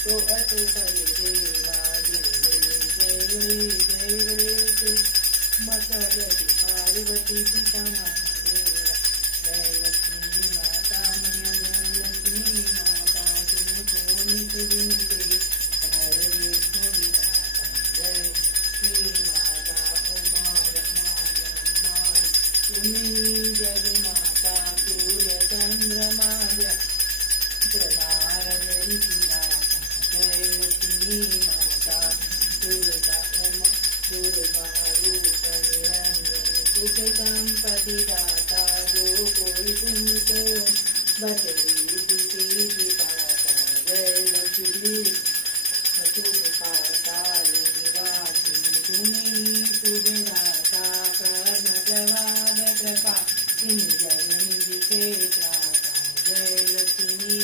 तो ऐसे करे देवा जय गणेश माता जय पार्वती सीता महादेवा जय लक्ष्मी माता मैया जय लक्ष्मी माता तुम सोनी दिन से हरे विष्णु विधाता जय श्री माता उमा रमा तुम्ही जय माता सूर्य चंद्रमा प्रधान जय लक्ष्मी माता दुर्गा उमा दुर्गा रूप निरंजन सुख संपत्ति दाता जो कोई तुमको बदली दुखी पाता जय लक्ष्मी पाताल निवासी तुम्हें सुविधाता कर्म प्रभाव कृपा जय निधि के त्राता जय लक्ष्मी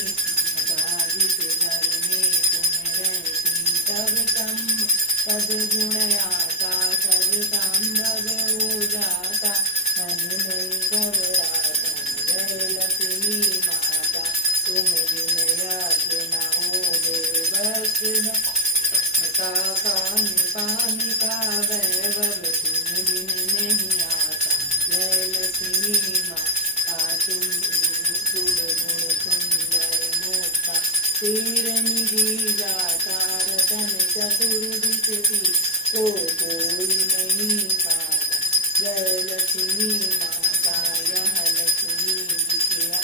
तद गुणयाता सर्वतम भगवो जाता मन नहीं घबराता जय लक्ष्मी माता तुम विनया न हो बस पानी का वैभव तुम बिन नहीं आता जय लक्ष्मी माता तुम गुण सुंदर मोक्ता तीर निधि जाता रतन चतुर्दिशि को कोई नहीं पाता जय लक्ष्मी माता यह लक्ष्मी विद्या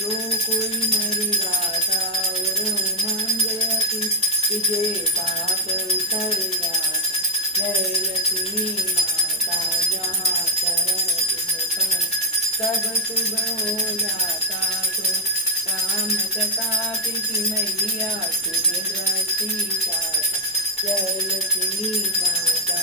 जो कोई मरी गाता और मंगलती विजय पाप उतर जाता जय लक्ष्मी माता जहाँ चरण तुम पर सब शुभ हो जाता तो काम प्रताप की मैया तुझ दृष्टि जाता जय लक्ष्मी माता